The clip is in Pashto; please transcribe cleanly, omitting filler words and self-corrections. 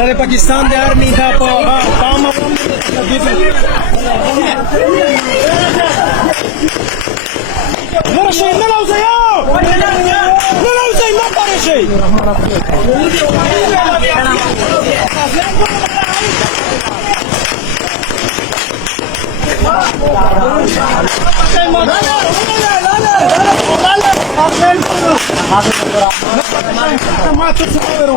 अरे पाकिस्तान दे आर्मी था काम لا شيء لا لو زيو لا لو زي ما طار شيء ما تصور